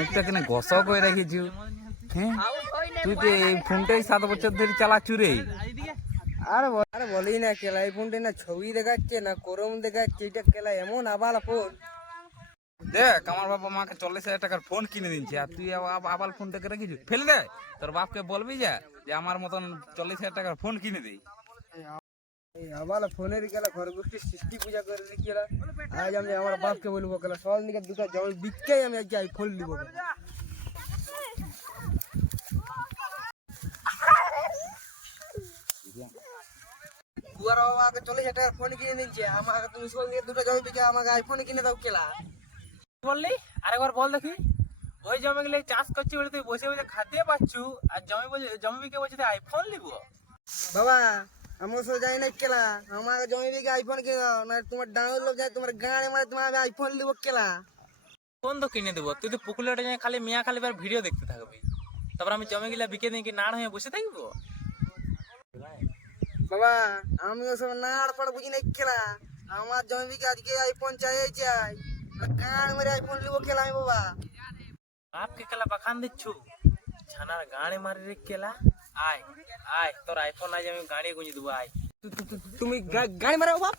মুখটা কিনা গস করে রেখেছু। হ্যাঁ, তুই তো এই ফোনটাই 7 বছর ধরে চালাচ্ছু রে। আরে বলি না কেলা, এই ফোনটা না ছবি দেখাচ্ছে না করম দেখাচ্ছে, এটা কেলা এমন আবাল ফোন। দেখ আমার বাবা মাকে 40,000 টাকার ফোন কিনে দিচ্ছে, আর তুই আবার ফোনটাকে রেখেছু। ফেলে দে, তোর বাপকে বলবি যে আমার মতন 40,000 টাকার ফোন কিনে দিই। এই আবাল ফোনের কেলা খরগোষ্ঠীর সৃষ্টি পূজা করে দিচ্ছি কেলা। আজ আমি আমার বাপকে বলবো কেলা, সকাল দিকে দুটো জমি বিকতেই আমি আজকে আইফোন নিবো কেলা। কুয়ার বাবা আমাকে 40,000 টাকার ফোন কিনে দিচ্ছে, আমাকে তুমি সকাল দিকে দুটো জমি বিকে আমাকে আইফোন কিনে দাও কেলা। বললি আরেকবার বল দেখি। ওই জমি গুলো চাষ করছি বলে তুই বসে বসে খাতে পাচ্ছু, আর জমি বিকে বলছি তুই আইফোন নিব। বাবা আমার সাথে যাই না কেলা, আমাকে জমি বিকে আইফোন কিনে দাও, না তোমার ডাউন লোক যায় তোমার গাঁড়ে মারে তোমার আইফোন নিবো কেলা। ফোন তো কিনে দেবো, তুই তো পুকুরটা যাই খালি মিয়া খালি বার ভিডিও দেখতে থাকবি, তারপর আমি জমি গুলা বিকে দিই কি নাড় হয়ে বসে থাকবো? বাবা আমি ওসব নাড় পড় বুঝি নাই খেলা, আমার জমি বিকে আজকে আইফোন চাই, গাঁড় মেরে আইফোন নিবো খেলা আমি বাবা। বাপকে কেলা বাখান দিচ্ছু, ছানার গাড়ি মারি রে কেলা। আয় আয় তোর আইফোন আজ আমি গাড়ি গুঁজে দেবো, আয়। তুমি গাড়ি মারো বাপ।